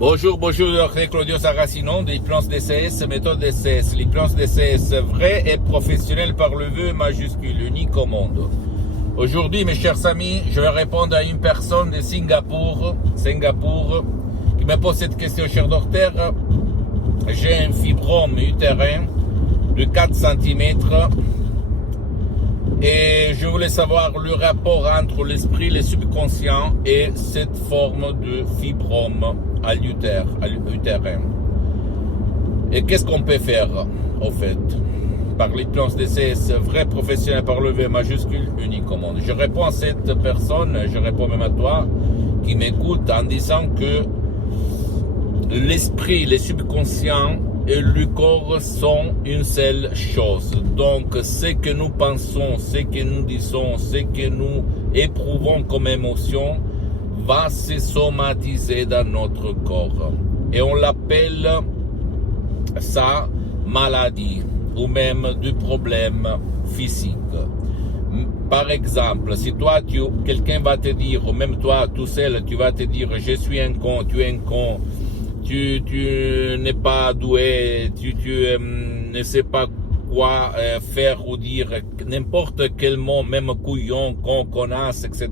Bonjour, docteur Claudio Saracino de l'hypnose DCS, méthode DCS. L'hypnose DCS vrai et professionnel par le vœu majuscule, unique au monde. Aujourd'hui, mes chers amis, je vais répondre à une personne de Singapour, qui me pose cette question, cher docteur. J'ai un fibrome utérin de 4 cm et je voulais savoir le rapport entre l'esprit, le subconscient et cette forme de fibrome à l'utérin. Et qu'est-ce qu'on peut faire, au fait, par l'hypnose DCS vrai professionnel par le V majuscule unique au monde? Je réponds à cette personne, je réponds même à toi, qui m'écoute en disant que l'esprit, le subconscient et le corps sont une seule chose. Donc, ce que nous pensons, ce que nous disons, ce que nous éprouvons comme émotion va se somatiser dans notre corps. Et on l'appelle ça maladie ou même du problème physique. Par exemple, si toi, quelqu'un va te dire, ou même toi tout seul, tu vas te dire, je suis un con, tu es un con, tu n'es pas doué, tu ne sais pas quoi faire ou dire, n'importe quel mot, même couillon, con, connasse, etc.,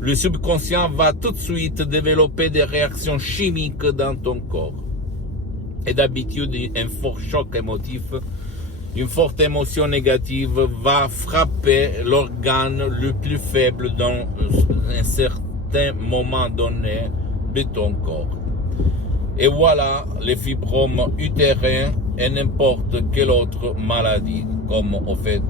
le subconscient va tout de suite développer des réactions chimiques dans ton corps. Et d'habitude, un fort choc émotif, une forte émotion négative va frapper l'organe le plus faible dans un certain moment donné de ton corps. Et voilà les fibromes utérins et n'importe quelle autre maladie, comme en fait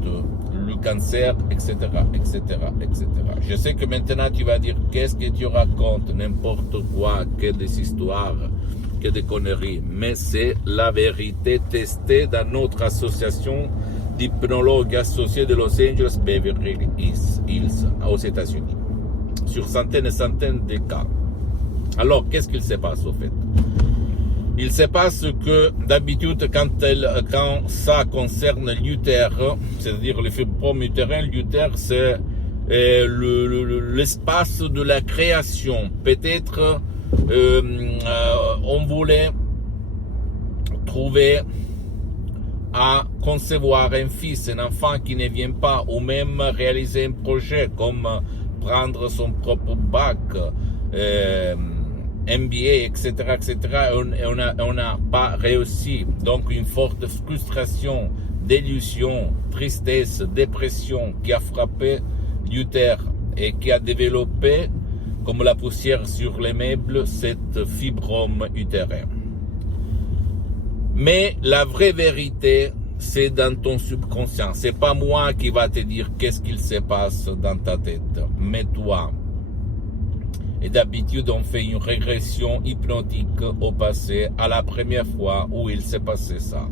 le cancer, etc., etc., etc. Je sais que maintenant tu vas dire, qu'est-ce que tu racontes, n'importe quoi, que des histoires, que des conneries, mais c'est la vérité testée dans notre association d'hypnologues associés de Los Angeles Beverly Hills aux États-Unis, sur centaines et centaines de cas. Alors, qu'est-ce qu'il se passe au fait? Il se passe que d'habitude, quand ça concerne l'utère, c'est-à-dire le fibrome utérin, l'utère, c'est l'espace de la création. Peut-être on voulait trouver à concevoir un fils, un enfant qui ne vient pas, ou même réaliser un projet comme prendre son propre bac, MBA, etc., etc., et on n'a pas réussi. Donc une forte frustration, délusion, tristesse, dépression qui a frappé l'utère et qui a développé, comme la poussière sur les meubles, cette fibrome utérin. Mais la vraie vérité, c'est dans ton subconscient. C'est pas moi qui va te dire qu'est-ce qu'il se passe dans ta tête, mais toi. Et d'habitude, on fait une régression hypnotique au passé, à la première fois où il s'est passé ça,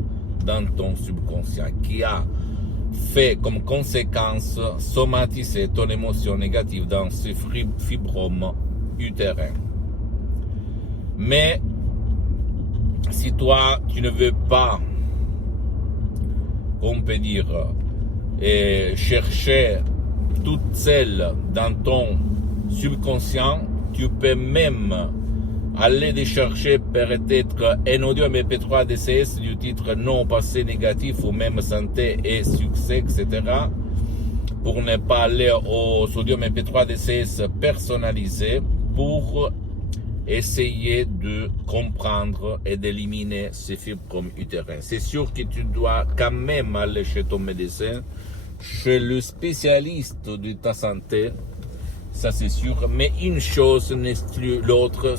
dans ton subconscient, qui a fait comme conséquence somatiser ton émotion négative dans ce fibrome utérin. Mais si toi, tu ne veux pas, on peut dire, chercher toutes celles dans ton subconscient, tu peux même aller les chercher peut-être un audio MP3 DCS du titre non passé négatif ou même santé et succès, etc. pour ne pas aller aux audios MP3 DCS personnalisés pour essayer de comprendre et d'éliminer ces fibromes utérins. C'est sûr que tu dois quand même aller chez ton médecin, chez le spécialiste de ta santé, ça c'est sûr, mais une chose n'exclut l'autre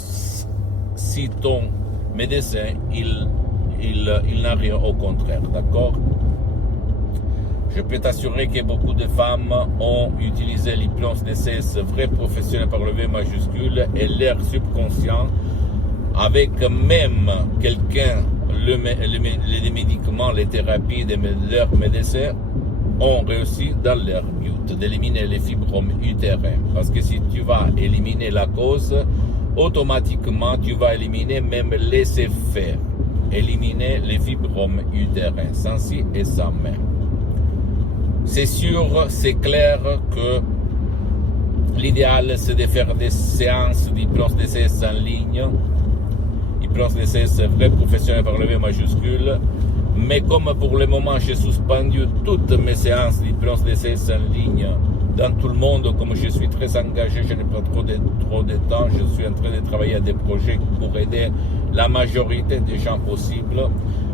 si ton médecin, il n'a rien au contraire, d'accord? Je peux t'assurer que beaucoup de femmes ont utilisé l'hypnose DCS vrai professionnel par le V majuscule et leur subconscient, avec même quelqu'un, les médicaments, les thérapies de leurs médecins, ont réussi dans leur but d'éliminer les fibromes utérins. Parce que si tu vas éliminer la cause, automatiquement tu vas éliminer même les effets. Éliminer les fibromes utérins, sans si et sans mais. C'est sûr, c'est clair que l'idéal c'est de faire des séances d'hypnose DCS en ligne l'hypnose DCS vrai professionnel par le V majuscule. Mais comme pour le moment j'ai suspendu toutes mes séances d'hypnose DCS en ligne dans tout le monde, comme je suis très engagé, je n'ai pas trop de temps, je suis en train de travailler à des projets pour aider la majorité des gens possibles.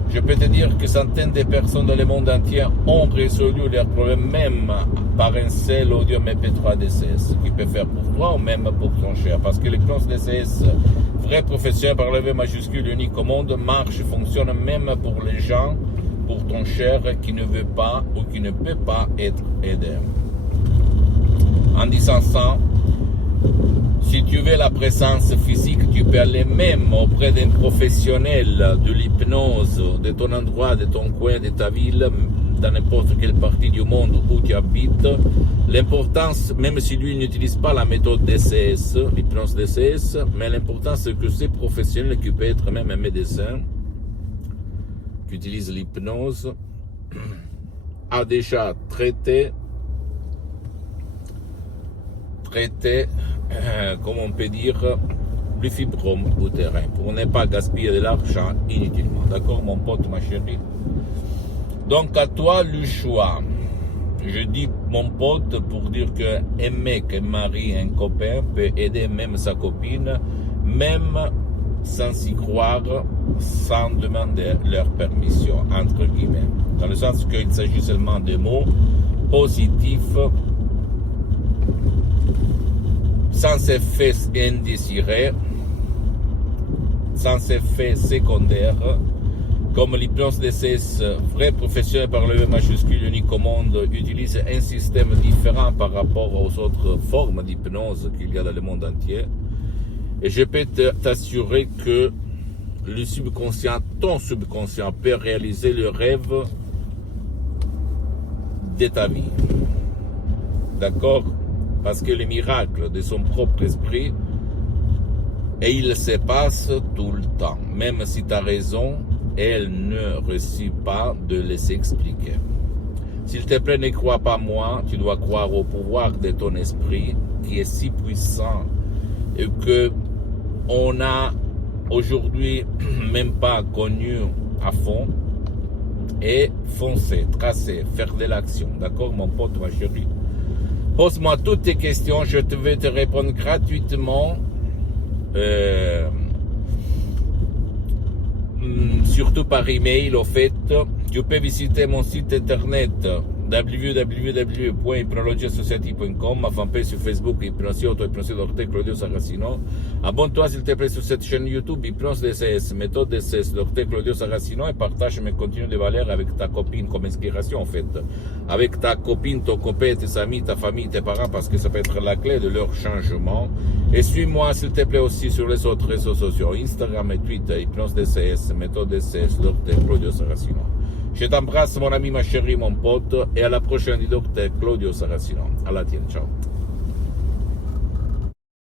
Je peux te dire que centaines de personnes dans le monde entier ont résolu leurs problèmes même par un seul audio MP3 DCS qui peut faire pour toi ou même pour ton cher. Parce que l'hypnose DCS, vrai professionnel par le V majuscule unique au monde, marche, fonctionne même pour les gens, pour ton cher qui ne veut pas ou qui ne peut pas être aidé. En disant ça, si tu veux la présence physique, tu peux aller même auprès d'un professionnel de l'hypnose de ton endroit, de ton coin, de ta ville, dans n'importe quelle partie du monde où tu habites. L'importance, même si lui n'utilise pas la méthode DCS, l'hypnose DCS, mais l'important c'est que ces professionnels, qui peut être même un médecin, qui utilise l'hypnose, a déjà traité, comme on peut dire, le fibrome utérin, pour ne pas gaspiller de l'argent inutilement. D'accord, mon pote, ma chérie? Donc, à toi le choix. Je dis mon pote pour dire qu'un mec, un mari, un copain peut aider même sa copine, même sans y croire, sans demander leur permission, entre guillemets. Dans le sens qu'il s'agit seulement de mots positifs, sans effet indésiré, sans effet secondaire, comme l'hypnose DCS, vrai professionnel par le V majuscule unique au monde, utilise un système différent par rapport aux autres formes d'hypnose qu'il y a dans le monde entier. Et je peux t'assurer que le subconscient, ton subconscient, peut réaliser le rêve de ta vie. D'accord? Parce que le miracle de son propre esprit, et il se passe tout le temps. Même si tu as raison, elle ne réussit pas de les expliquer. S'il te plaît, ne crois pas moi, tu dois croire au pouvoir de ton esprit qui est si puissant et que on a aujourd'hui même pas connu à fond. Et foncer, tracer, faire de l'action. D'accord, mon pote, ma chérie? Pose-moi toutes tes questions, je vais te répondre gratuitement. Surtout par email, au fait. Tu peux visiter mon site internet www.hypnologieassociative.com, ma fanpage sur Facebook, Hypnosie, auto-hypnosie Dr Claudio Saracino. Abonne-toi s'il te plaît sur cette chaîne YouTube, Hypnose DCS, méthode DCS, Dr Claudio Saracino, et partage mes contenus de valeur avec ta copine comme inspiration, en fait. Avec ta copine, ton copain, tes amis, ta famille, tes parents, parce que ça peut être la clé de leur changement. Et suis-moi s'il te plaît aussi sur les autres réseaux sociaux, Instagram et Twitter, Hypnose DCS, méthode DCS, Dr Claudio Saracino. Je t'embrasse mon ami, ma chérie, mon pote, et à la prochaine du Dr Claudio Saracino. À la tienne, ciao.